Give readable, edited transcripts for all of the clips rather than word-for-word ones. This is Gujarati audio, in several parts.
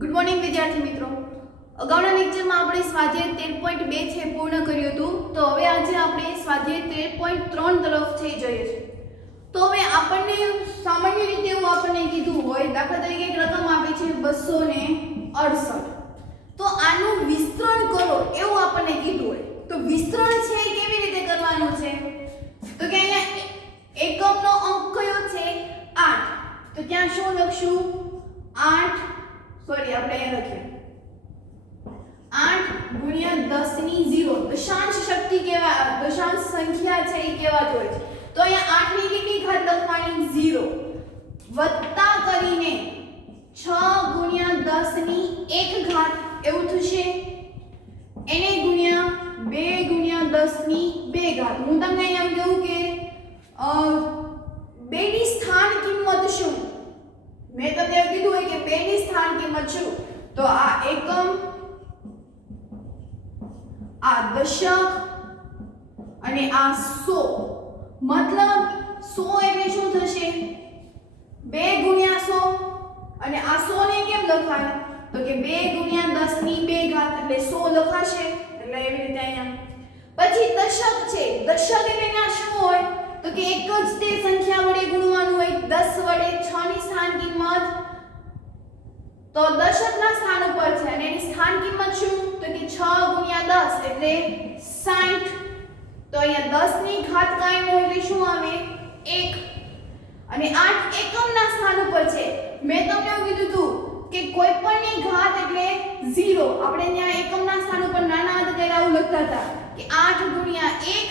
ગુડ મોર્નિંગ વિદ્યાર્થી મિત્રો। અગાઉના લેક્ચરમાં આપણે સ્વાધ્યાય 13.2 છે પૂર્ણ કર્યું હતું। તો હવે આજે આપણે સ્વાધ્યાય 13.3 તરફ થઈ જઈએ છીએ। તો હવે આપણને સામાન્ય રીતે એવું આપણને કીધું હોય, દાખલા તરીકે એક રકમ આપી છે 268, તો આનું વિસ્તરણ કરો એવું આપણને કીધું હોય, તો વિસ્તરણ છે એ કેવી રીતે કરવાનું છે? તો કે અહીંયા એકમનો અંક કયો છે? 8, તો ત્યાં શું લખશું? 8 સોરી આપણે અહીંયા લખીએ 8 ગુણ્યા 10 ની 0, દશાંશ શક્તિ કેવા દશાંશ સંખ્યા છે એ કેવા હોય છે? તો અહીંયા 8 ની કેટલી ઘાત લખવાની? 0 વત્તા કરીને 6 ગુણ્યા 10 ની 1 ઘાત એવું થશે, એને ગુણ્યા 2 ગુણ્યા 10 ની 2 ઘાત। હું તમને અહીંયા કહું કે 2 ની સ્થાન કિંમત શું? મેં તમને કીધું હોય કે 2 ની સ્થાન કિંમત શું? તો આ એકમ, આ દશક અને આ 100, મતલબ 100 એટલે શું થશે? 2 ગુણ્યા 100, અને આ 100 ને કેમ લખાય? તો કે 2 ગુણ્યા 10 ની 2 ઘાત એટલે 100 લખાશે, એટલે એવી રીતે અહીંયા। પછી દશક છે, દશક એટલે ત્યાં શું હોય? તો કે એક જ તે સંખ્યા વડે ગુણવાનું હોય, 10 વડે 6 ની સ્થાન કિંમત, તો દશકના સ્થાન ઉપર છે અને એની સ્થાન કિંમત શું? તો કે 6 ગુણ્યા 10 એટલે 60, તો અહીંયા 10 ની ઘાત કાંઈ ન હોય એટલે શું આવે? 1, અને 8 એકમના સ્થાન ઉપર છે। મેં તમને એવું કીધું હતું કે કોઈ પણની ઘાત એટલે 0, આપણે ત્યાં એકમના સ્થાન ઉપર નાના હતા ત્યારે આવું લખતા હતા કે 8 ગુણ્યા 1,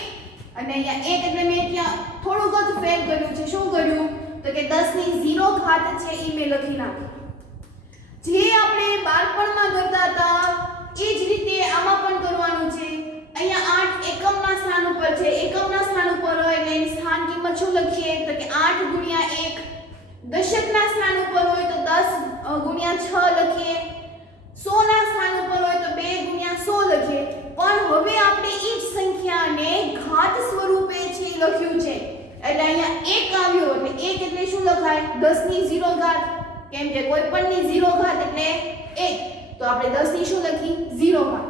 અને અહીંયા 1 એટલે મેં ત્યાં થોડુંક જ ફેર કર્યું છે। શું કર્યું? તો કે 10 ની 0 ઘાત છે એ મેં લખી નાખ્યું। જે આપણે બાળપણમાં કરતા હતા એ જ રીતે આમાં પણ કરવાનું છે। અહીંયા 8 એકમના સ્થાન ઉપર છે, એકમના સ્થાન ઉપર હોય એટલે એની સ્થાન કિંમત શું લખીએ? તો કે 8 ગુણ્યા 1, દશકના સ્થાન ઉપર હોય તો 10 ગુણ્યા 6 લખીએ, 100 ના સ્થાન ઉપર હોય તો 2 ગુણ્યા 100 લખીએ। પણ હવે આપણે એ જ સંખ્યાને ઘાત સ્વરૂપે છે લખ્યું છે, એટલે અહીંયા 1 આવ્યો એટલે 1 એટલે શું લખાય? 10 ની 0 ઘાત, કેમ કે કોઈ પણની 0 ઘાત એટલે 1, તો આપણે 10 ની શું લખી? 0 ઘાત।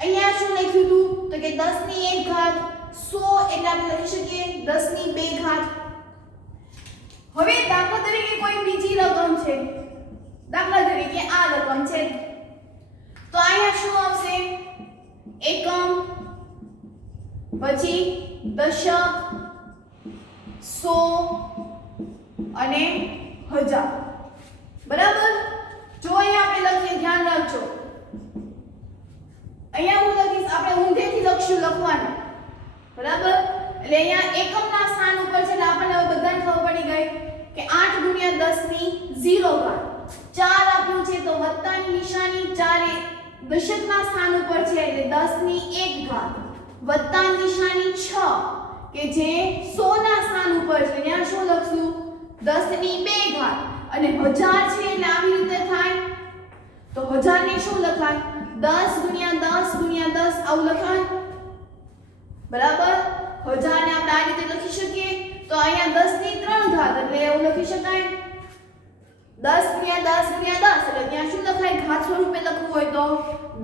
અહીંયા શું લખ્યું હતું? તો કે 10 ની 1 ઘાત, 100 એટલે આપણે લખી શકીએ 10 ની 2 ઘાત। હવે દાખલા તરીકે કોઈ બીજી રકમ છે, દાખલા તરીકે આ રકમ છે, તો અહીંયા શું આવશે? એકમ, પછી દશક, 100 અને 1000, બરાબર? જો અહીંયા આપણે લખીએ, ધ્યાન રાખજો, અહીંયા હું લખીશ, આપણે ઊંધેથી લખશું લખવાનું, બરાબર? એટલે અહીંયા એકમના સ્થાન ઉપર છે એટલે આપણને હવે બધાને ખબર પડી ગઈ કે 8 ગુણ્યા 10 ની 0 ઘાત, 4 આપ્યું છે તો વત્તાની નિશાની, 4 એ દશકના સ્થાન ઉપર છે એટલે 10 ની 1 ઘાત, વત્તા નિશાની 6 કે જે 100 ના સ્થાન ઉપર છે, ત્યાં શું લખશું? 10 ની 2 ઘાત, અને 1000 છે એટલે આવી રીતે થાય, તો 1000 ને શું લખાય? 10 ગુણ્યા 10 ગુણ્યા 10 આવું લખાય, બરાબર? 1000 ને આપણે આ રીતે લખી શકીએ, તો અહીંયા 10 ની 3 ઘાત એટલે એવું લખી શકાય 10 ગુણ્યા 10 ગુણ્યા 10, એટલે ત્યાં શું લખાય? ઘાત સ્વરૂપે લખવું હોય તો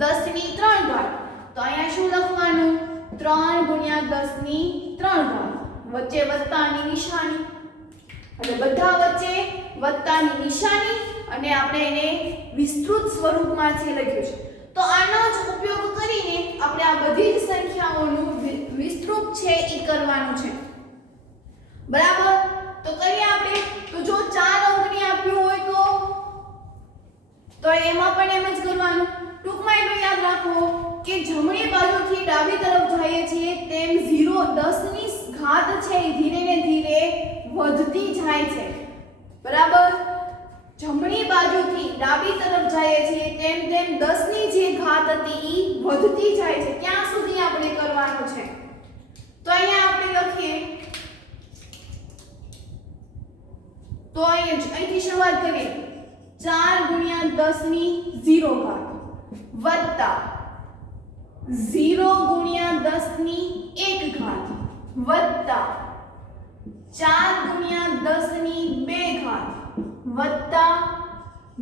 10 ની 3 ઘાત, તો અહીંયા શું લખવાનું? 3 ગુણ્યા 10 ની 3 ઘાત, વચ્ચે વત્તાની નિશાની, એટલે બધા વચ્ચે વત્તાની નિશાની, અને આપણે એને વિસ્તૃત સ્વરૂપમાં છે લખ્યું છે। તો આનો જ ઉપયોગ કરીને આપણે આ બધી જ સંખ્યાઓનું વિસ્તૃત છે એ કરવાનું છે, બરાબર? તો કરીએ આપણે। તો જો 4 અંકની આપ્યું હોય તો એમાં પણ એમ જ કરવાનું। ટૂંકમાં એટલું યાદ રાખો કે જમણી બાજુથી ડાબી તરફ જઈએ છીએ તેમ 0 10 ની ઘાત છે એ ધીરે ને ધીરે વધતી જાય છે, બરાબર? જમણી બાજુથી ડાબી તરફ જઈએ છીએ તેમ તેમ 10 ની જે ઘાત હતી એ વધતી જાય છે, ત્યાં સુધી આપણે કરવાનું છે। તો અહીંયા આપણે લખીએ, તો અહીંથી શરૂઆત કરીએ, 4 ગુણ્યા 10 ની 0 ઘાત વત્તા 0 ગુણ્યા 10 ની 1 ઘાત વત્તા 4 ગુણ્યા 10 ની 2 ઘાત વત્તા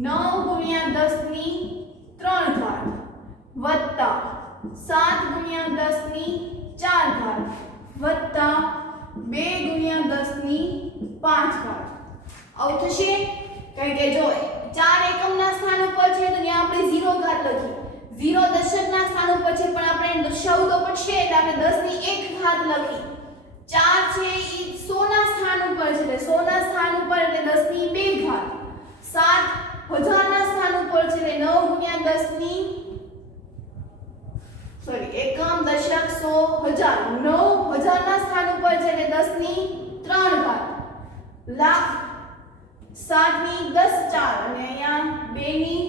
9 ગુણ્યા 10 ની 3 ઘાત વત્તા 7 ગુણ્યા 10 ની 4 ઘાત વત્તા 2 ગુણ્યા 10 ની 5 ઘાત. આવું થશે કારણ કે જો 4 એકમના સ્થાન ઉપર છે તો ત્યાં આપણે 0 ઘાત લખી, 0 દશકના સ્થાન ઉપર છે પણ આપણે દર્શાવવું તો પડશે એટલે આપણે 10 ની 1 ઘાત લખી. 4 છે ઈ 100 ના સ્થાન ઉપર છે એટલે 100 ના સ્થાન ઉપર એટલે 10 ની 2 ઘાત. 7 1000 ના સ્થાન ઉપર છે એટલે 9 ગુણ્યા 10 ની એકમ દશક 100 1000, 9000 ના સ્થાન ઉપર છે એટલે 10 ની 3 ઘાત લાખ 7 ની 10 4 અને અહીંયા 2 ની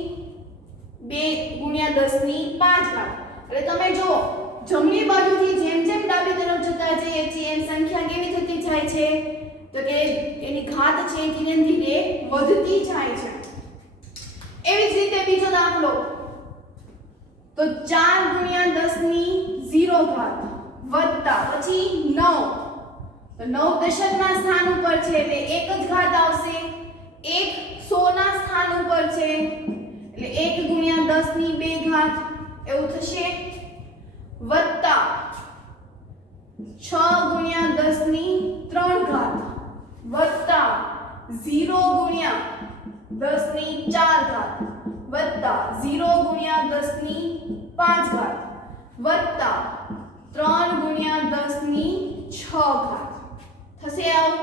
2 ગુણ્યા 10 ની 5 ઘાત. એટલે તમે જો જમણી બાજુથી જેમ જેમ ડાબી તરફ જતા જઈએ છીએ એમ સંખ્યા કેવી થતી જાય છે તો કે એની ઘાત છે ધીરે ધીરે વધતી જાય છે. એવી જ રીતે બીજો દાખલો તો 4 ગુણ્યા 10 ની 0 ઘાત વત્તા પછી 9 તો 9 દશકના સ્થાન ઉપર છે એટલે એક જ ઘાત આવશે. 1 100 ના સ્થાન ઉપર છે એટલે 1 ગુણ્યા 10 ની 2 ઘાત એવું થશે વત્તા 6 ગુણ્યા 10 ની 3 ઘાત વત્તા 0 ગુણ્યા 10 ની 4 ઘાત વત્તા 0 ગુણ્યા 10 ની 5 ઘાત વત્તા 3 ગુણ્યા 10 ની 6 ઘાત થશે. આવું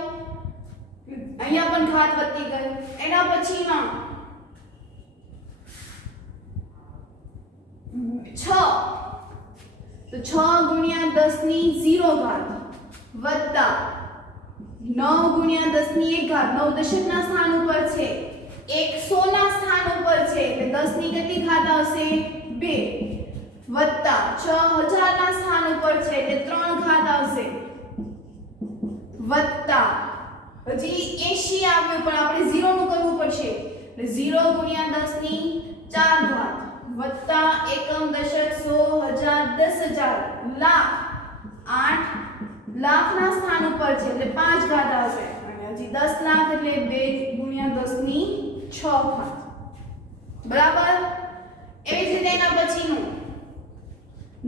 અહીંયા પણ ઘાત વધતી ગઈ. એના પછીમાં 6 તો 6 ગુણ્યા 10 ની 0 ઘાત વત્તા 9 ગુણ્યા 10 ની 1 ઘાત 9 દશકના સ્થાન ઉપર છે 100 ના સ્થાન ઉપર છે એટલે 10 ની કેટલી ઘાત આવશે 2 વત્તા 6000 ના સ્થાન ઉપર છે એટલે 3 ઘાત આવશે વત્તા હજી 80 આવ્યું પણ આપણે 0 નું કરવું પડશે એટલે 0 ગુણ્યા 10 ની 4 ઘાત વત્તા એકમ દશક 100 1000 10000 લાખ 8 લાખના સ્થાન ઉપર છે એટલે 5 ઘાત આવશે અને હજી 10 લાખ એટલે 2 ગુણ્યા 10 ની 6 ઘાત. બરાબર. એવી જ રીતે એના પછીનું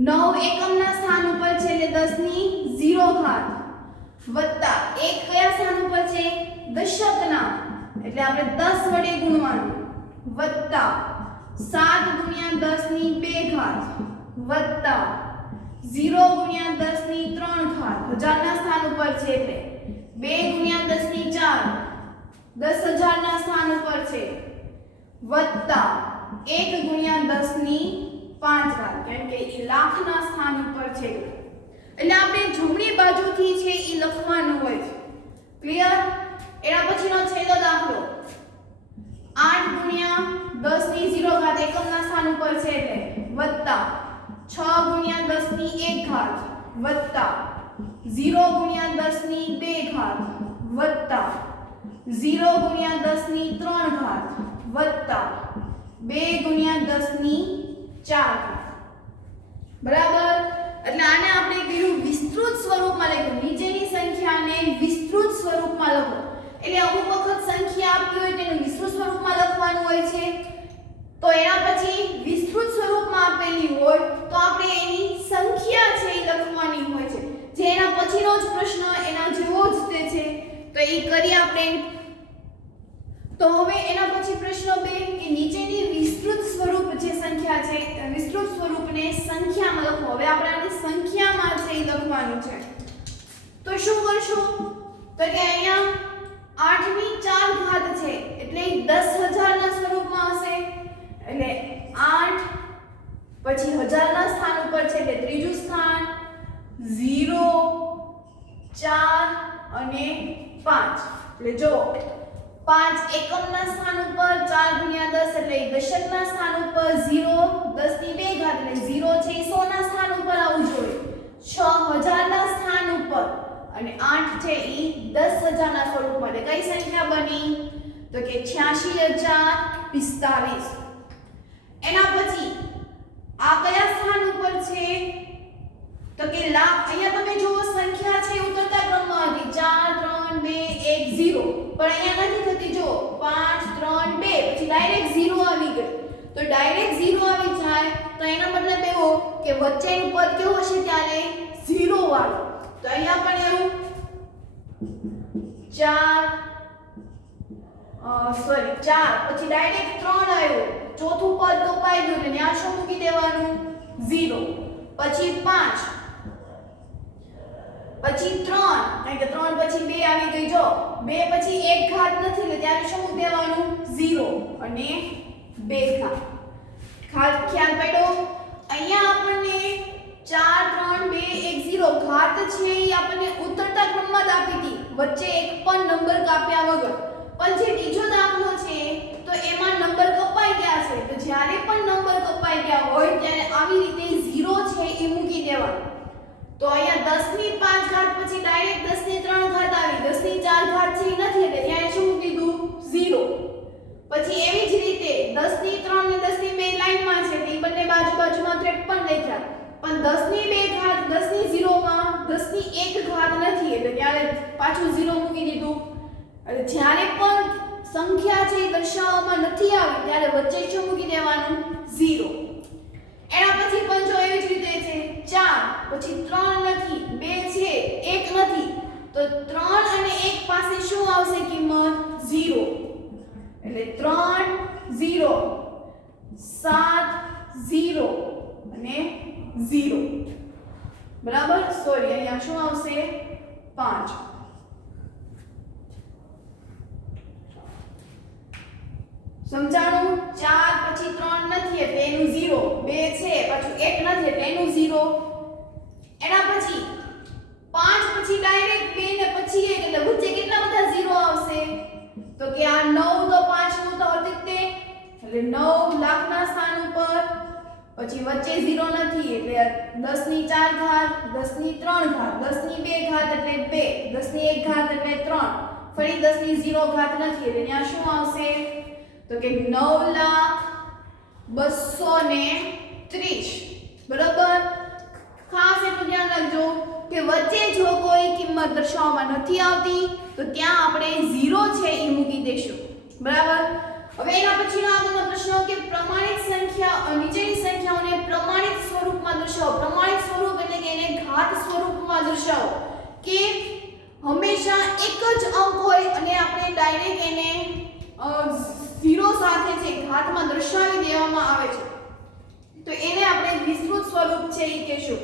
9 એકમના સ્થાન ઉપર છે એટલે 10 ની 0 ઘાત વત્તા 1 કયા સ્થાન ઉપર છે દશકના એટલે આપણે 10 વડે ગુણવાનું વત્તા 7 ગુણ્યા 10 ની 2 ઘાત વત્તા 0 ગુણ્યા 10 ની 3 ઘાત હજારના સ્થાન ઉપર છે એટલે 2 ગુણ્યા 10 ની 4 10000 ના સ્થાન ઉપર છે વત્તા 1 ગુણ્યા 10 ની 5 ઘાત કેમ કે એ લાખના સ્થાન ઉપર છે એટલે આપણે જમણી બાજુથી છે એ લખવાનું હોય છે. ક્લિયર. એના પછીનો છેલ્લો દાખલો 8 ગુણ્યા 10 ની 0 ઘાત એકમના સ્થાન ઉપર છે એટલે વત્તા 6 ગુણ્યા 10 ની 1 ઘાત વત્તા 0 ગુણ્યા 10 ની 2 ઘાત વત્તા 0 ગુણ્યા 10 ની 3 ઘાત વત્તા 2 ગુણ્યા 10 ની 4 ઘાત. બરાબર. એટલે આને આપણે કીધું વિસ્તૃત સ્વરૂપમાં લખ્યું. નીચેની સંખ્યાને વિસ્તૃત સ્વરૂપમાં લખો. એટલે અમુક વખત સંખ્યા આપી હોય તેને વિસ્તૃત સ્વરૂપમાં લખવાનું હોય છે તો એના પછી વિસ્તૃત સ્વરૂપમાં આપેલી હોય તો આપણે એની સંખ્યા છે એ લખવાની હોય છે. જે એના પછીનો જ પ્રશ્ન એના જેવો જ તે છે તો એ કરી આપણે. તો હવે એના પછી પ્રશ્ન 2 કે નીચેની વિસ્તૃત સ્વરૂપ જે સંખ્યા છે વિસ્તૃત સ્વરૂપને સંખ્યામાં લખો. હવે આપણે આને સંખ્યામાં છે એ લખવાનું છે તો શું કરશું તો કે અહીંયા 8 ની 4 ઘાત છે એટલે 10000 ના સ્વરૂપમાં હશે એટલે 8 પછી 1000 ના સ્થાન ઉપર છે એટલે ત્રીજું સ્થાન 0 4 અને 5 એટલે જો 5 એકમના સ્થાન ઉપર 4 ગુણ્યા 10 એટલે દશકના સ્થાન ઉપર 0 10 ની 2 ઘાત એટલે 0 છે 100 ના સ્થાન ઉપર આવવું જોઈએ 6000 ના સ્થાન ઉપર અને 8 છે ઈ 10000 ના સ્વરૂપમાં એટલે કઈ સંખ્યા બની તો કે 86045. એના પછી આ કયા સ્થાન ઉપર છે તો કે લાખ. અહીંયા તમે જુઓ સંખ્યા છે ઉતરતા ક્રમમાં હતી 4 3 2 2 1 0 પણ અહીંયા નથી થતી જો 5 3 2 પછી ડાયરેક્ટ 0 આવી ગયો તો ડાયરેક્ટ 0 આવી જાય તો એનો મતલબ એવો કે વચ્ચેનું પદ કેવું હશે ત્યારે 0 વાળું તો અહીંયા પણ એવું 4 પછી ડાયરેક્ટ 3 આવ્યો ચોથું પદ કપાઈ ગયું એટલે ત્યાં શું મૂકી દેવાનું 0 પછી 5 પછી 3 કારણ કે 3 પછી 2 આવી ગઈ જો 2 પછી 1 ઘાત નથી એટલે ત્યારે શું મૂકી દેવાનું 0 અને 2 ઘાત ખ્યાલ પડ્યો અહીંયા આપણને 4 3 2 1 0 ઘાત છે એ આપણને ઉતરતા ક્રમમાં જ આપી હતી વચ્ચે એક પણ નંબર કાપ્યા વગર પણ જે બીજો દાખલો છે તો એમાં નંબર કપાઈ ગયા છે તો જ્યારે પણ નંબર કપાઈ ગયા હોય ત્યારે આવી રીતે 0 છે એ મૂકી દેવાનું તો અહીંયા 10 ની 5 ઘાત પછી ડાયરેક્ટ 10 ની 3 ઘાત આવી 10 ની 4 ઘાત છે નથી એટલે ત્યાં શું મૂકી દીધું 0 પછી એવી જ રીતે 10 ની 3 અને 10 ની 2 લાઈનમાં છે તે બંને બાજુમાં 53 લખ્યા પણ 10 ની 2 ઘાત 10 ની 0 માં 10 ની 1 ઘાત નથી એટલે ત્યારે પાછું 0 મૂકી દીધું એટલે જ્યારે પણ સંખ્યા છે દર્શાવવામાં નથી આવી ત્યારે વચ્ચે શું મૂકી દેવાનું 0 એના પછી પણ જો એવી જ રીતે છે 4 પછી 3 નથી 2 છે 1 નથી તો 3 અને 1 પાસે શું આવશે કિંમત 0 એટલે 3 0 7 0 અને 0 બરાબર સોરી અહીંયા શું આવશે 5 સમજાણું 4 પછી 3 નથી એટલે એનું 0 2 છે પાછું 1 નથી એટલે એનું 0 એના પછી 5 પછી ડાયરેક્ટ 2 ને પછી 1 એટલે વચ્ચે કેટલા બધા 0 આવશે તો કે આ 9 તો 5 નું તો અતિત્ય એટલે 9 લાખના સ્થાન ઉપર પછી વચ્ચે 0 નથી એટલે 10 ની 4 ઘાત 10 ની 3 ઘાત 10 ની 2 ઘાત એટલે 2 10 ની 1 ઘાત એટલે 3 ફરી 10 ની 0 ઘાત નથી એટલે ત્યાં શું આવશે તો કે 9,230 બરાબર ખાસ એટલું ધ્યાન રાખજો કે વચ્ચે જો કોઈ કિંમત દર્શાવવામાં નથી આવતી તો ત્યાં આપણે 0 છે એ મૂકી દેશું બરાબર હવે એના પછીનો આગળનો પ્રશ્ન કે પ્રમાણિત સંખ્યા નીચેની સંખ્યાઓને પ્રમાણિત સ્વરૂપમાં દર્શાવો પ્રમાણિત સ્વરૂપ એટલે કે એને ઘાત સ્વરૂપમાં દર્શાવો કે હંમેશા એક જ અંક હોય અને આપણે ડાયરેક્ટ એને 0 સાથે છે ઘાતમાં દર્શાવી દેવામાં આવે છે તો એને આપણે વિસ્તૃત સ્વરૂપ છે એ કહેશું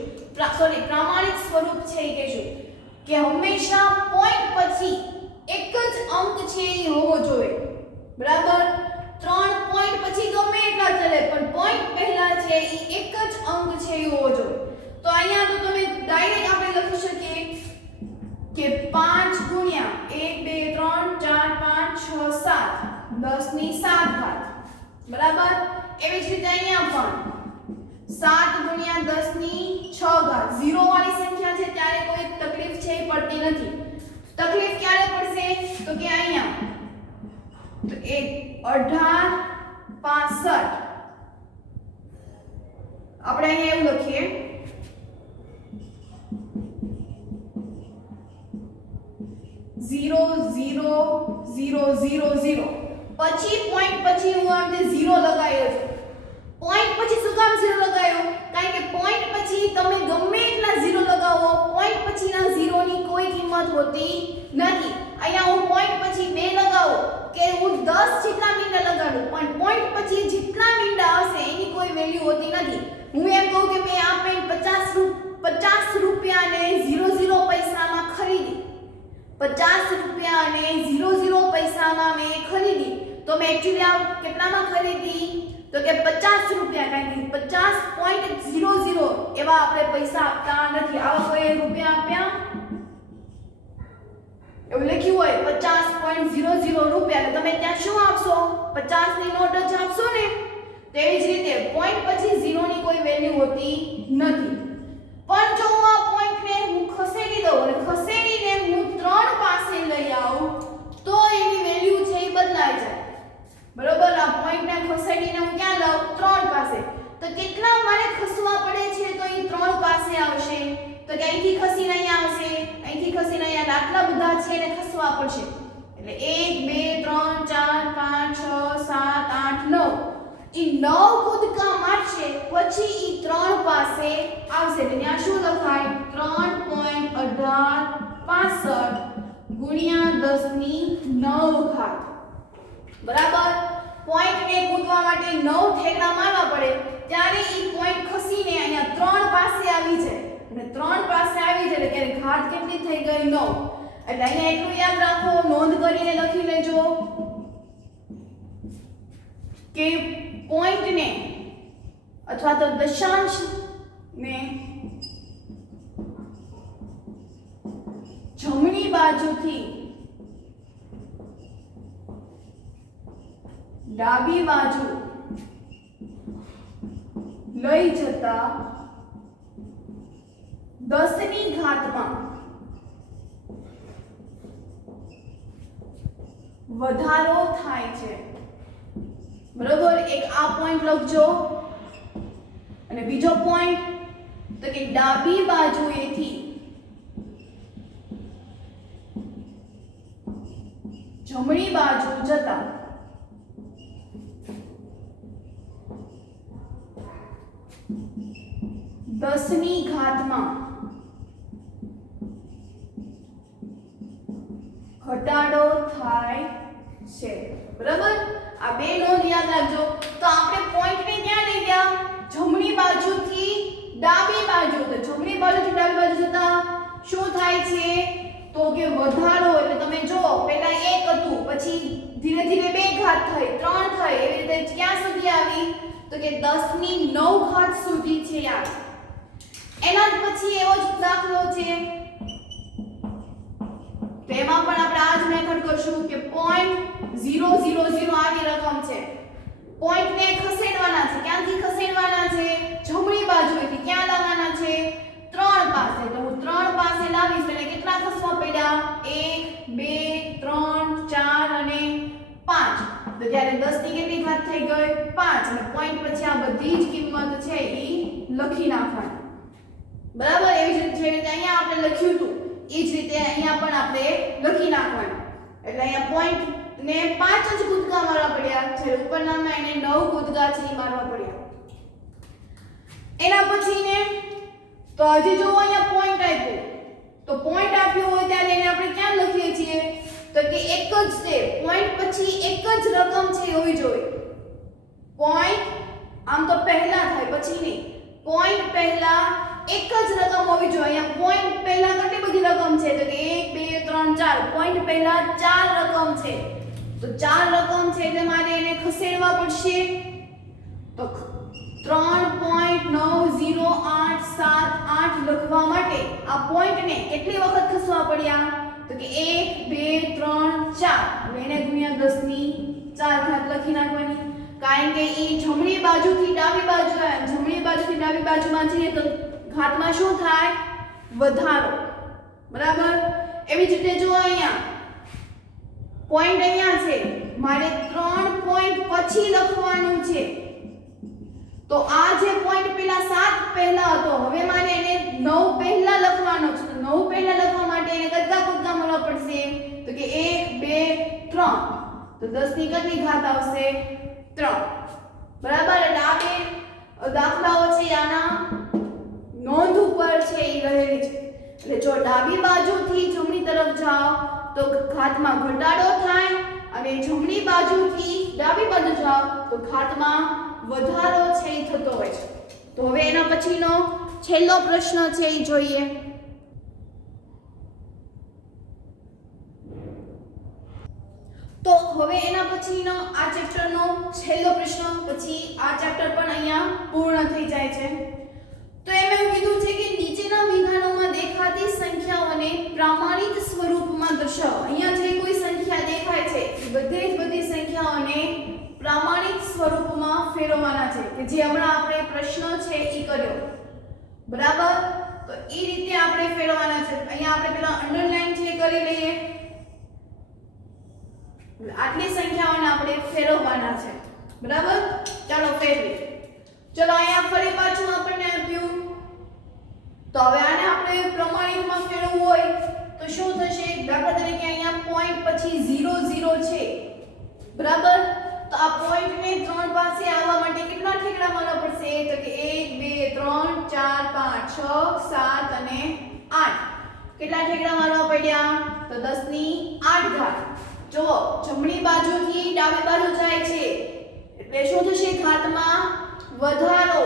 પ્રમાણિત સ્વરૂપ છે એ કહેશું કે હંમેશા પોઈન્ટ પછી એક જ અંક છે એ હોવો જોઈએ બરાબર 3 પોઈન્ટ પછી ગમે એટલા ચાલે પણ પોઈન્ટ પહેલા છે એ એક જ અંક છે એ હોવો જોઈએ તો અહીંયા તો તમે ડાયરેક્ટ આપણે લખી શકીએ કે 5 ગુણ્યા 1 2 3 4 5 6 7 10 ની 7 ઘાત બરાબર એવી જ રીતે અહીંયા પણ 7 ગુણ્યા 10 ની 6 ઘાત 0 વાળી સંખ્યા છે ત્યારે કોઈ તકલીફ છે પડતી નથી તકલીફ ક્યારે પડશે તો કે અહીંયા તો 18 65 આપણે અહીંયા એવું લખીએ 0 0 0 0 0 પછી પોઈન્ટ પછી હું આ રીતે 0 લગાવ્યો છે પોઈન્ટ પછી શું કામ 0 લગાવ્યો કારણ કે પોઈન્ટ પછી તમે ગમે એટલા 0 લગાવો પોઈન્ટ પછીના 0 ની કોઈ કિંમત હોતી નથી અહીંયા હું પોઈન્ટ પછી 2 લગાવું કે હું 10 જેટલા મીંડા લગાડું પણ પોઈન્ટ પછી જેટલા મીંડા આવશે એની કોઈ વેલ્યુ હોતી નથી હું એમ કહું કે મેં આ પેન 50 રૂપિયાને 00 પૈસામાં ખરીદી 50 રૂપિયાને 00 પૈસામાં મેં ખરીદી તો મેં એક્ચ્યુઅલી આ કેટલામાં ખરીદી તો કે 50 રૂપિયા કારણ કે 50.00 એવા આપણે પૈસા આપતા નથી આવા કોઈ રૂપિયા આપ્યા એવું લખ્યું હોય 50.00 રૂપિયા તો તમે ત્યાં શું આપશો 50 ની નોટ જ આપશો ને તેવી જ રીતે પોઈન્ટ પછી 0 ની કોઈ વેલ્યુ હોતી નથી પણ જો હું આ પોઈન્ટને હું ખસેડી દઉં અને ખસેડીને હું 3 પાસે લઈ આવું તો એની વેલ્યુ છે એ બદલાઈ જાય બરોબર આ પોઈન્ટને ખસેડીને હું ક્યાં લાવું 3 પાસે તો કેટલા મારે ખસવા પડે છે તો એ 3 પાસે આવશે તો કે અહીંથી ખસીને અહીંયા આવશે અહીંથી ખસીને અહીંયા આટલા બધા છે ને ખસવા પડે ઈ 9 કૂદકા મારશે પછી ઈ 3 પાસે આવશે એટલે ત્યાં શું લખાય 3.1865 ગુણ્યા 10 ની 9 ઘાત બરાબર પોઈન્ટ ને કૂદવા માટે 9 ઠેકડા મારવા પડે ત્યારે ઈ પોઈન્ટ ખસીને અહીંયા 3 પાસે આવી જાય અને 3 પાસે આવી જાય એટલે ત્યારે ઘાત કેટલી થઈ ગઈ 9 એટલે અહીંયા એટલું યાદ રાખો નોંધ કરીને લખી લેજો કે પોઈન્ટ ને અથવા તો દશાંશ ને જમણી બાજુથી ડાબી બાજુ લઈ જતા 10 ની ઘાતમાં વધારો થાય છે બરોબર એક આ પોઈન્ટ લખજો અને બીજો પોઈન્ટ તો કે ડાબી બાજુએથી જમણી બાજુ જતા 10 ની ઘાતમાં ઘટાડો થાય છે બરાબર આ બે નોંધ યાદ રાખજો તો આપણે પોઈન્ટ ને ક્યાં લઈ ગયા જમણી બાજુથી ડાબી બાજુ તો જમણી બાજુથી ડાબી બાજુ જતા શું થાય છે તો કે વધારો એટલે તમે જો પહેલા 1 હતું પછી ધીરે ધીરે 2 ઘાત થઈ 3 થઈ એવી રીતે ક્યાં સુધી આવી તો કે 10 ની 9 ઘાત સુધી છે યાર એના પછી એવો જ દાખલો છે તેમાં પણ આપણે આ જ મેથડ કરશું કે 0.000 આવી રકમ છે પોઈન્ટ ને ખસેડવાના છે ક્યાંથી ખસેડવાના છે જમણી બાજુએથી ક્યાં લાવવાના છે 3 પાસે તો હું 3 પાસે લાવીશ એટલે કેટલા ખસવા પડ્યા 1 2 3 4 અને 5 તો ત્યારે 10 ની કેટલી ઘાત થઈ ગઈ 5 અને પોઈન્ટ પછી આ બધી જ કિંમત છે ઈ લખી નાખવાની બરાબર એવી જ રીતે અહીંયા આપણે લખ્યું હતું એ જ રીતે અહીંયા પણ આપણે લખી નાખવાનું એટલે અહીંયા પોઈન્ટ ને 5 જ કૂદકા મારવા પડ્યા છે ઉપરનામાં એને 9 કૂદકા છે મારવા પડ્યા એના પછી ને તો હજી જો અહીંયા પોઈન્ટ આપ્યો તો પોઈન્ટ આપ્યો હોય ત્યારે એને આપણે ક્યાં લખીએ છીએ તો કે એક જ સ્ટેપ પોઈન્ટ પછી એક જ રકમ છે હોવી જોઈએ પોઈન્ટ આમ તો પહેલા થાય પછી નહીં પોઈન્ટ પહેલા એક જ રકમ હોવી જોઈએ અહીંયા પોઈન્ટ પહેલા કેટલી બધી રકમ છે તો કે 1 2 3 4 પોઈન્ટ પહેલા 4 રકમ છે તો 4 રકમ છે એટલે મારે એને ખસેડવા પડશે તો 3.90878 લખવા માટે આ પોઈન્ટ ને કેટલી વખત ખસવા પડ્યા તો કે 1 2 3 4 અને એને ગુણ્યા 10 ની 4 ઘાત લખી નાખવાની કારણ કે ઈ જમણી બાજુથી ડાબી બાજુ આવે જમણી બાજુથી ડાબી બાજુમાં છે તો ઘાતમાં શું થાય વધારો બરાબર એવી જ રીતે જો અહીંયા પોઈન્ટ અહીંયા છે મારે 3 પોઈન્ટ પછી લખવાનું છે તો આ જે પોઈન્ટ પેલા 7 પહેલા હતો હવે મારે એને 9 પહેલા લખવાનો છે તો 9 પહેલા લખવા માટે એને કેટલા કૂદકા મારવા પડશે તો કે 1 2 3 તો 10 ની કેટલી ઘાત આવશે 3 બરાબર એટલે આ બે દાખલાઓ છે આના નોંધ ઉપર છે એ રહેલી છે એટલે જો ડાબી બાજુથી જમણી તરફ જાઓ તો ઘાતમાં ઘટાડો થાય અને જમણી બાજુથી ડાબી બાજુ જાઓ તો ઘાતમાં વધારો છે એ થતો હોય છે તો હવે એના પછીનો છેલ્લો પ્રશ્ન છે એ જોઈએ તો હવે એના પછીનો આ ચેપ્ટરનો છેલ્લો પ્રશ્ન પછી આ ચેપ્ટર પણ અહીંયા પૂર્ણ થઈ જાય છે તો એમ કીધું છે કે નીચેના વિધાનોમાં દેખાતી સંખ્યાઓને પ્રામાણિક સ્વરૂપમાં દર્શાવો અહીંયા જે કોઈ સંખ્યા દેખાય છે એ બધી સંખ્યાઓને પ્રામાણિક સ્વરૂપમાં ફેરવવાના છે કે જે હમણાં આપણે પ્રશ્ન છે એ કર્યો બરાબર તો એ રીતે આપણે ફેરવવાના છે અહીંયા આપણે પેલા અંડરલાઈન છે કરી લઈએ આટલી સંખ્યાઓને આપણે ફેરવવાના છે બરાબર ચાલો ફેરવીએ ચલો અહીંયા ફરી પાછું આપણને આપ્યું તો હવે આને આપણે પ્રમાણિકમાં ફેરવવું હોય તો શું થશે દાખલા તરીકે અહીંયા પોઈન્ટ પછી 0 0 છે બરાબર તો આ પોઈન્ટ ને 3 પાસે આવવા માટે તો કે 1 2 3 4 5 6 7 અને 8 કેટલા ઠેકડા મારવા પડ્યા તો 10 ની 8 ઘાત જો જમણી બાજુથી ડાબી બાજુ જાય છે એટલે શું થશે ઘાતમાં વધારો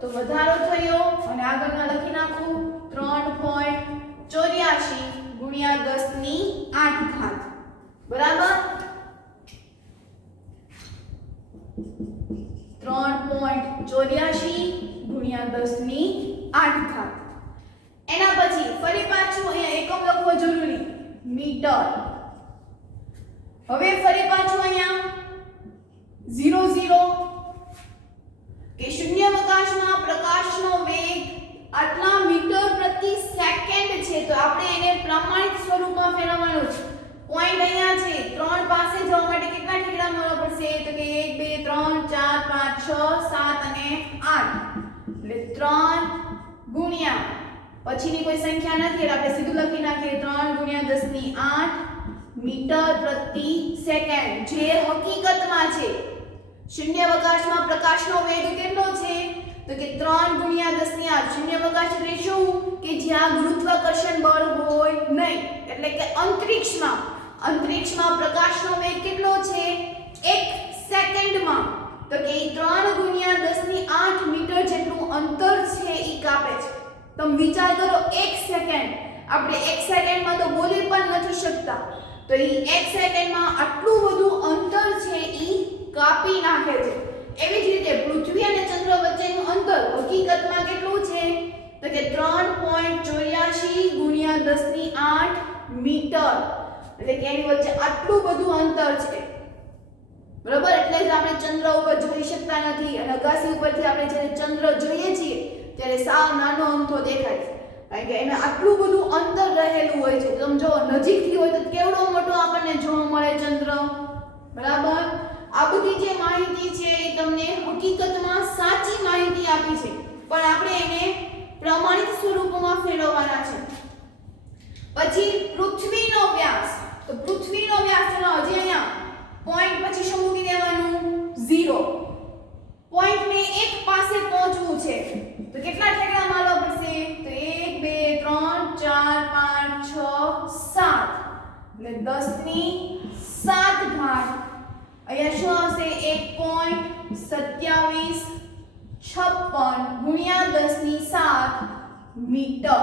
તો વધારો થયો અને આગળમાં લખી નાખું 3.84 ગુણ્યા 10 ની 8 ઘાત બરાબર 3.84 ગુણ્યા 10 ની 8 ઘાત એના પછી ફરી પાછું અહીંયા એકમ લખવો જરૂરી મીટર હવે ફરી પાછું અહીંયા 0 કે શૂન્યાવકાશમાં પ્રકાશનો વેગ આટલા મીટર પ્રતિ સેકન્ડ છે તો આપણે એને પ્રમાણિત સ્વરૂપમાં ફેરવવાનો છે પોઈન્ટ અહીંયા છે 3 પાસે જવા માટે કેટલા ઠેકડા મારવા પડશે તો કે 1 2 3 4 5 6 7 અને 8 એટલે 3 ગુણ્યા પછીની કોઈ સંખ્યા નથી એટલે આપણે સીધું લખી નાખીએ 3 ગુણ્યા 10 ની 8 મીટર પ્રતિ સેકન્ડ જે હકીકતમાં છે શૂન્યાવકાશમાં પ્રકાશનો વેગ કેટલો છે તો કે 3 ગુણ્યા 10 ની 8 શૂન્યાવકાશ એટલે શું કે જ્યાં ગુરુત્વાકર્ષણ બળ હોય નહીં એટલે કે અંતરિક્ષમાં પ્રકાશનો વેગ કેટલો છે 1 સેકન્ડમાં તો કે 3 ગુણ્યા 10 ની 8 મીટર જેટલું અંતર છે ઈ કાપે છે તમે વિચાર કરો 1 સેકન્ડ આપણે 1 સેકન્ડમાં તો બોલી પણ નથી શકતા તો ઈ 1 સેકન્ડમાં આટલું બધું અંતર છે ઈ કાપી નાખે છે એવી જ રીતે પૃથ્વી અને ચંદ્ર વચ્ચેનું અંતર હકીકતમાં કેટલું છે તો કે 3.84 ગુણ્યા 10 ની 8 મીટર એટલે કે એની વચ્ચે આટલું બધું અંતર છે બરાબર એટલે જ આપણે ચંદ્ર ઉપર જોઈ શકતા નથી અને અગાસી ઉપરથી આપણે જ્યારે ચંદ્ર જોઈએ છીએ ત્યારે સાવ નાનો અમથો દેખાય છે કારણ કે એને આટલું બધું અંતર રહેલું હોય છે તમે જો નજીકથી હોય તો કેવડો મોટો આપણને જોવા મળે ચંદ્ર બરાબર આ બધી જે માહિતી છે એ તમને હકીકતમાં સાચી માહિતી આપી છે પણ આપણે એને પ્રમાણિત સ્વરૂપમાં ફેરવવાના છે પછી પૃથ્વીનો વ્યાસ તો પૃથ્વીનો વ્યાસ ચલો હજી અહીંયા પોઈન્ટ પછી શું મૂકી દેવાનું 0 પોઈન્ટને એક પાસે પહોંચવું છે તો કેટલા ઠેકડા મારવા પડશે તો 1 2 3 4 5 6 7 એટલે 10 ની 7 ઘાત અહીંયા શું આવશે 1.2756 ગુણ્યા 10 ની 7 મીટર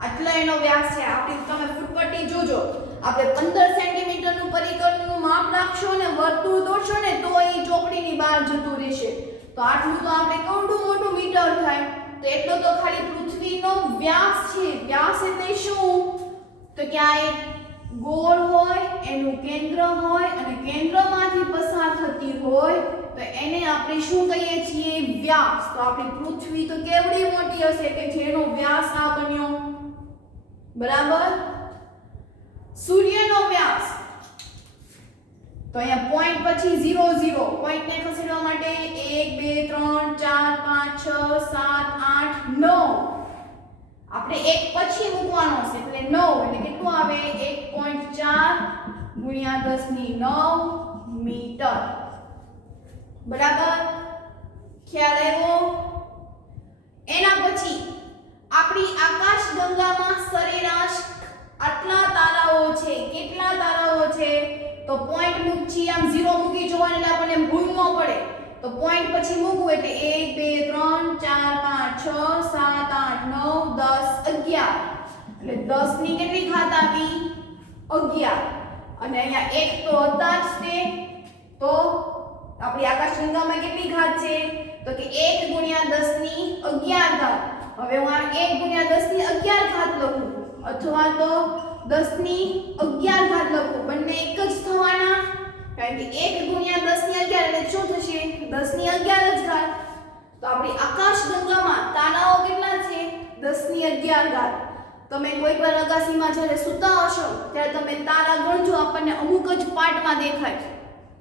આટલો એનો વ્યાસ છે આપણે તમે ફૂટપટ્ટી જોજો આપણે 15 સેન્ટીમીટર નું પરિકરનું માપ રાખશો ને વર્તુળ દોરશો ને તો એ ચોકડીની બહાર જતું રહેશે તો આટલું તો આપણે કેવડું મોટું મીટર થાય તો એટલો તો ખાલી પૃથ્વીનો વ્યાસ છે વ્યાસ એટલે શું તો કે આ એક ગોળ હોય એનું કેન્દ્ર હોય અને કેન્દ્રમાંથી પસાર થતી હોય તો એને આપણે શું કહીએ છીએ વ્યાસ તો આપણી પૃથ્વી તો કેવડી મોટી હશે કે જેનો વ્યાસ આ બન્યો બરાબર સૂર્યનો વ્યાસ તો અહીંયા પોઈન્ટ પછી 0 પોઈન્ટને ખસેડવા માટે 1 2 3 4 5 6 7 8 9 આપણે એક પછી મૂકવાનો છે એટલે 9 એટલે કેટલું આવે 1.4 ગુણ્યા 10 ની 9 મીટર બરાબર ખ્યાલ આવ્યો એના પછી આપણી આકાશગંગામાં સરેરાશ આટલા તારાઓ છે કેટલા તારાઓ છે તો પોઈન્ટ મૂકી આમ 0 મૂકી જોવાનું એટલે આપણને ભૂલ ન પડે તો પોઈન્ટ પછી મૂકવું એટલે 1 2 3 4 5 6 7 8 9 10 11 એટલે 10 ની કેટલી ઘાત આવી 11 અને અહીંયા એક તો હતા જ તે તો આપણી આકાશગંગામાં કેટલી ઘાત છે તો કે 1 ગુણ્યા 10 ની 11 ઘાત હવે હું આ 1 ગુણ્યા 10 ની 11 ઘાત લખું અથવા તો 10 ની 11 ઘાત લખું બંને એક જ થવાના કારણ કે 1 ગુણ્યા 10 ની 11 એટલે શું થશે 10 ની 11 જ ઘાત તો આપણી આકાશગંગામાં તારાઓ કેટલા છે 10 ની 11 ઘાત તમે કોઈક વાર અગાસીમાં જ્યારે સૂતા હશો ત્યારે તમે તારા ગણજો આપણને અમુક જ પાર્ટમાં દેખાય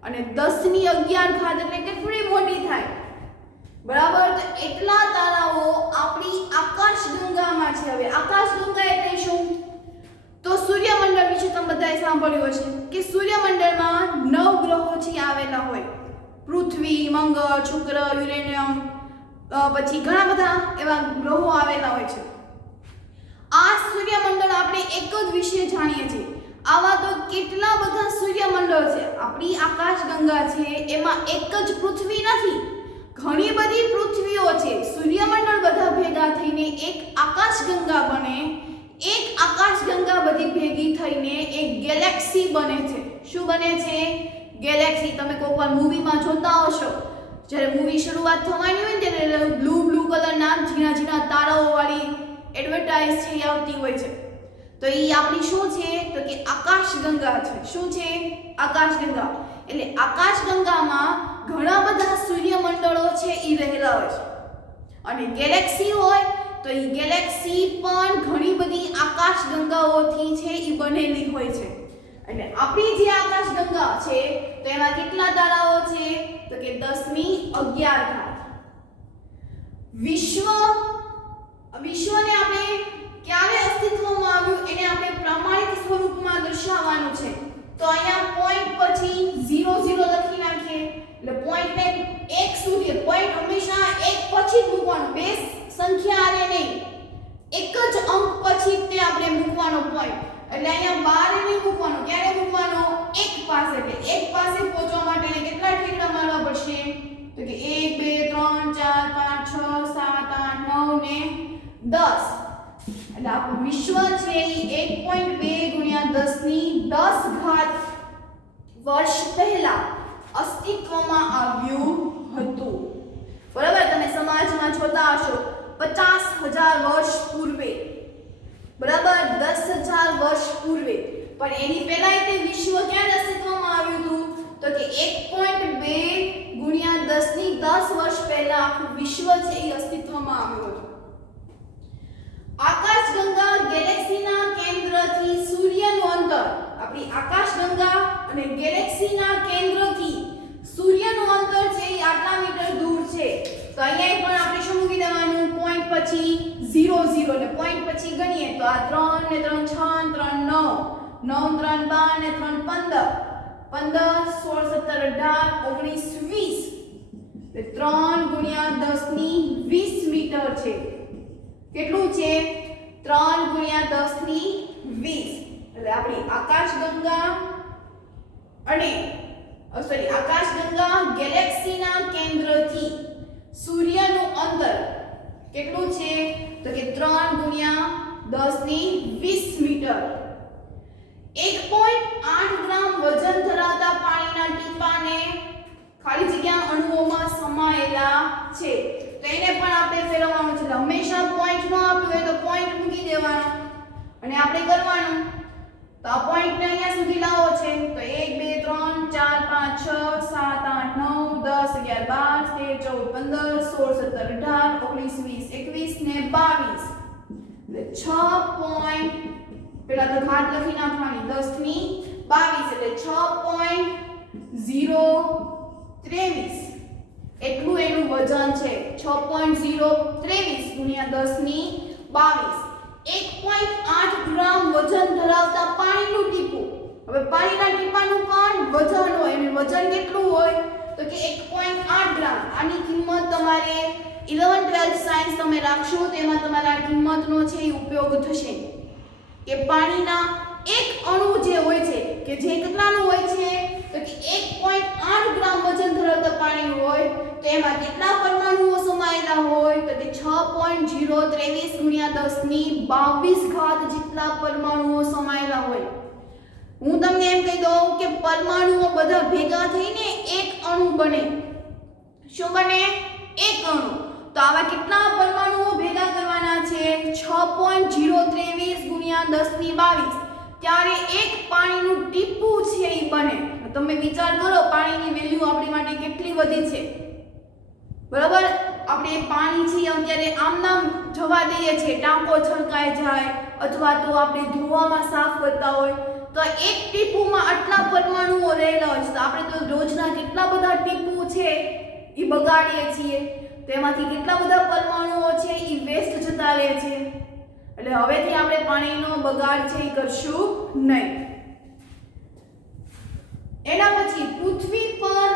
અને 10 ની 11 ઘાત એટલે કેટલી મોટી થાય બરાબર તો એટલા તારાઓ આપણી આકાશગંગામાં છે હવે આકાશગંગા એટલે શું તો સૂર્યમંડળ વિશે તમે બધાએ સાંભળ્યું હશે કે સૂર્યમંડળમાં 9 ગ્રહો છે આવેલા હોય પૃથ્વી મંગળ શુક્ર યુરેનિયમ પછી ઘણા બધા એવા ગ્રહો આવેલા હોય છે। આ સૂર્યમંડળ આપણે એક જ વિશે જાણીએ છીએ। આવા તો કેટલા બધા સૂર્યમંડળ છે। આપણી આકાશગંગા છે એમાં એક જ પૃથ્વી નથી, ઘણી બધી પૃથ્વીઓ છે। સૂર્યમંડળ બધા ભેગા થઈને એક આકાશગંગા બને, એક આકાશગંગા બધી ભેગી થઈને એક ગેલેક્સી બને છે। શું બને છે? ગેલેક્સી। તમે કોઈક વાર મૂવીમાં જોતા હશો, જ્યારે મૂવી શરૂઆત થવાની હોય ને ત્યારે બ્લુ કલરના ઝીણા ઝીણા તારાઓ વાળી એડવર્ટાઇઝ છે એ આવતી હોય છે। તો એ આપણી શું છે? તો કે આકાશગંગા છે। શું છે? આકાશગંગા। એટલે આકાશગંગામાં ઘણા બધા સૂર્યમંડળો છે એ રહેલા હોય છે, અને ગેલેક્સી હોય તો એ ગેલેક્સી પણ ઘણી બધી આકાશગંગાઓથી છે એ બનેલી હોય છે। એટલે આપણી જે આકાશગંગા છે તો એમાં કેટલા તારાઓ છે? તો કે 10^11। વિશ્વને આપણે ક્યારે અસ્તિત્વમાં આવ્યું એને આપણે પ્રમાણિત સ્વરૂપમાં દર્શાવવાનું છે। તો અહીંયા પોઈન્ટ પછી 00 લખી નાખીએ। એટલે પોઈન્ટને એક સુધી, પોઈન્ટ હંમેશા એક પછી જ મૂકવાનો, બે સંખ્યા આને નહીં, એક જ અંક પછી તે આપણે મૂકવાનો પોઈન્ટ। એટલે અહીંયા 12 નહીં મૂકવાનો, ક્યારે મૂકવાનો? એક પાસે। એટલે એક પાસે પહોંચવા માટે કેટલા ઠેકડા મારવા પડશે? તો કે 1 2 3 4 5 6 7 8 9 ને 10। એટલે આપણું વિશ્વ છે એ 1.2 × 10^10 વર્ષ પહેલા અસ્તિત્વમાં આવ્યું હતું। બરાબર? તમે સમાજમાં જોતા હશો 50,000 વર્ષ પૂર્વે, બરાબર, 10,000 વર્ષ પૂર્વે, પણ એની પહેલા તે વિશ્વ ક્યાં અસ્તિત્વમાં આવ્યું હતું? તો કે 1.2 × 10^10 વર્ષ પહેલા આખું વિશ્વ છે એ અસ્તિત્વમાં આવ્યું હતું। આકાશગંગા ગેલેક્સીના કેન્દ્રથી સૂર્યનું અંતર, આપણી આકાશગંગા અને ગેલેક્સીના કેન્દ્રથી સૂર્યનું અંતર છે એ આટલા મીટર દૂર છે। તો અહીંયા પણ આપણે શું મૂકી દેવાનું? પોઈન્ટ પછી 00। એટલે પોઈન્ટ પછી ગણીએ તો આ 3 ને 3 6 3 9 9 3 12 ને 3 15 15 16 17 18 19 20 એટલે 3 × 10^20 મીટર છે। કેટલું છે? 3 × 10^20। એટલે આપણી આકાશગંગા અને આકાશગંગા ગેલેક્સીના કેન્દ્રથી સૂર્યનું અંતર કેટલું છે? તો કે 3 × 10^20 મીટર। 1.8 ગ્રામ વજન ધરાવતા પાણીના ટીપાને ખાલી જગ્યા અણુઓમાં સમાયેલા છે। તો એને પણ આપણે ફેરવવાનું છે। હંમેશા પોઈન્ટ ન આપ્યું હોય તો પોઈન્ટ મૂકી દેવાનો અને આપણે કરવાનું। તો આ પોઈન્ટને અહીંયા સુધી લાવો છે તો 1 2 3 4 5 6 7 8 9 10 11 12 13 14 15 16 17 18 19 20 21 ને 22 એટલે 6 પોઈન્ટ, પેલા તો ઘાત લખી નાખવાની, 10^22 એટલે 6.023 એટલું એનું વજન છે। 6.023 × 10^22 1.8 ગ્રામ વજન ધરાવતા પાણીનું ટીપું। હવે પાણીના ટીપાનું પણ વજન હોય, અને વજન કેટલું હોય? તો કે 1.8 ગ્રામ। આની કિંમત તમારે 11th-12th સાયન્સ તમે રાખશો તેમાં તમારા કિંમતનો છે એ ઉપયોગ થશે કે પાણીના એક અણુ જે હોય છે કે જે કેટલાનું હોય છે? તો કે 1.8 ગ્રામ વજન ધરાવતા પાણી હોય તો એમાં કેટલા પરમાણુઓ સમાયેલા હોય? તો કે 6.023 × 10^22 જેટલા પરમાણુઓ સમાયેલા હોય। હું તમને એમ કહી દઉં કે પરમાણુઓ બધા ભેગા થઈને એક અણુ બને। શું બને? એક અણુ। તો આવા કેટલા પરમાણુઓ ભેગા કરવાના છે? 6.023 × 10^22 ત્યારે એક પાણીનું ટીપું છે એ બને। તમે વિચાર કરો પાણીની વેલ્યુ આપણી માટે કેટલી વધી છે, બરાબર? આપણે પાણી છે અત્યારે આમનામ જવા દઈએ છીએ, ટાંકો છલકાઈ જાય અથવા તો આપણે ધોવામાં સાફ કરતા હોય તો એક ટીપુમાં આટલા પરમાણુઓ રહેલા હોય છે। તો આપણે તો રોજના કેટલા બધા ટીપુ છે એ બગાડીએ છીએ, તેમાંથી કેટલા બધા પરમાણુઓ છે એ વેસ્ટ જતા રહે છે। એટલે હવેથી આપણે પાણીનો બગાડ છે એ કરશું નહીં। એના પછી પૃથ્વી પર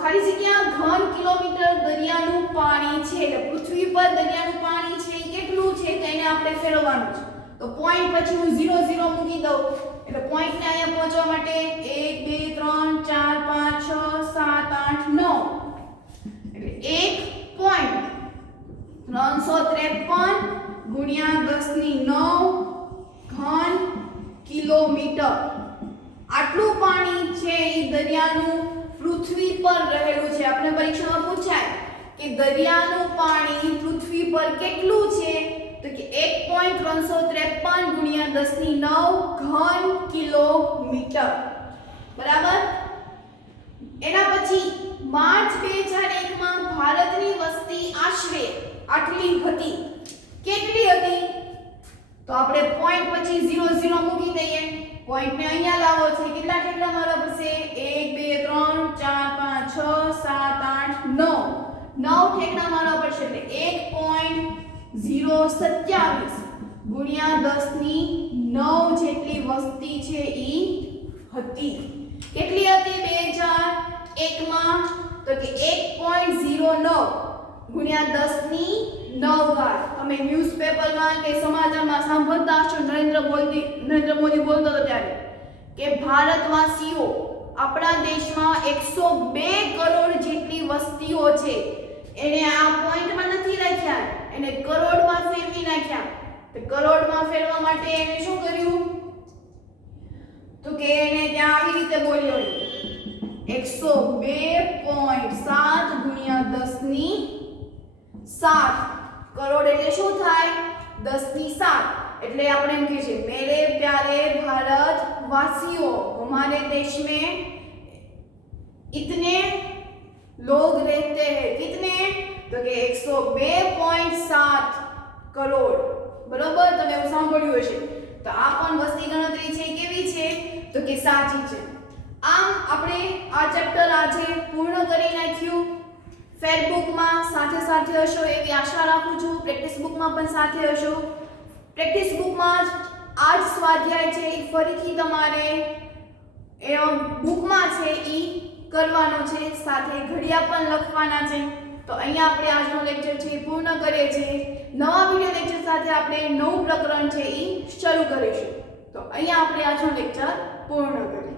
ખાલી જગ્યા ઘન કિલોમીટર દરિયાનું પાણી છે એટલે પૃથ્વી પર દરિયાનું પાણી છે એ કેટલું છે તો એને આપણે ફેરવવાનું છે તો પોઈન્ટ પછી હું 0 0 મૂકી દઉં એટલે પોઈન્ટ ને અહીંયા પહોંચવા માટે 1 2 3 4 5 6 7 8 9 એટલે 1 પોઈન્ટ 353 ગુણ્યા 10 ની 9 ઘન કિલોમીટર આટલું પાણી છે એ દરિયાનું પૃથ્વી પર રહેલું છે આપણે પરીક્ષામાં પૂછાય કે દરિયાનું પાણી પૃથ્વી પર કેટલું છે તો કે 1.353 ગુણ્યા 10 ની 9 ઘન કિલોમીટર બરાબર એના પછી માર્ચ 2001 માં ભારતની વસ્તી આશરે આટલી હતી કેટલી હતી તો આપણે પોઈન્ટ પછી 0 0 મૂકી દઈએ પોઈન્ટ ને અહીંયા લાવો છે કેટલા ઠેકડા મારવા પડશે 1 2 3 4 5 6 7 8 9 9 ઠેકડા મારવા પડશે એટલે 1.027 ગુણ્યા 10 ની 9 જેટલી વસ્તી છે ઈ હતી કેટલી હતી 2001 માં તો કે 1.09 ગુણ્યા 10 ની 9 ઘાત તમે ન્યૂઝપેપરમાં કે સમાચારમાં સાંભળતા હશો નરેન્દ્ર મોદી બોલતો હતો ત્યારે કે ભારતવાસીઓ આપણા દેશમાં 102 કરોડ જેટલી વસ્તીઓ છે એને આ પોઈન્ટમાં નથી રાખ્યા એને કરોડમાં ફેરવી નાખ્યા તો કરોડમાં ફેરવા માટે એને શું કર્યું તો કે એને ત્યાં આવી રીતે બોલ્યો 102.7 ગુણ્યા 10 ની 7 करोड़ એટલે શું થાય 10 ની 7 એટલે આપણે એમ કહે છે मेरे प्यारे भारत वासियों हमारे देश में इतने लोग रहते हैं कितने तो कि 102.7 करोड़ बराबर તમે એવું સાંભળ્યું હશે તો આ પણ વસ્તી ગણતરી છે કેવી છે તો કે સાચી છે આમ આપણે આ ચેપ્ટર આજે પૂર્ણ કરી નાખ્યું फेसबुक में साथे साथे हशो एवी आशा राखुं छुं प्रेक्टिस बुक में पण साथे हशो प्रेक्टिस बुक में आज स्वाध्याय छे ई फरीथी तमारे ए बुक में छे ई करवानो छे साथे घड़िया पण लखवाना छे तो अहींया आपणे आजनो लेक्चर छे पूर्ण करीए छे नवा विडियो लेक्चर साथे आपणे नवुं प्रकरण छे ई शरू करीशुं तो अहींया आपणे आजनो लेक्चर पूर्ण करीए।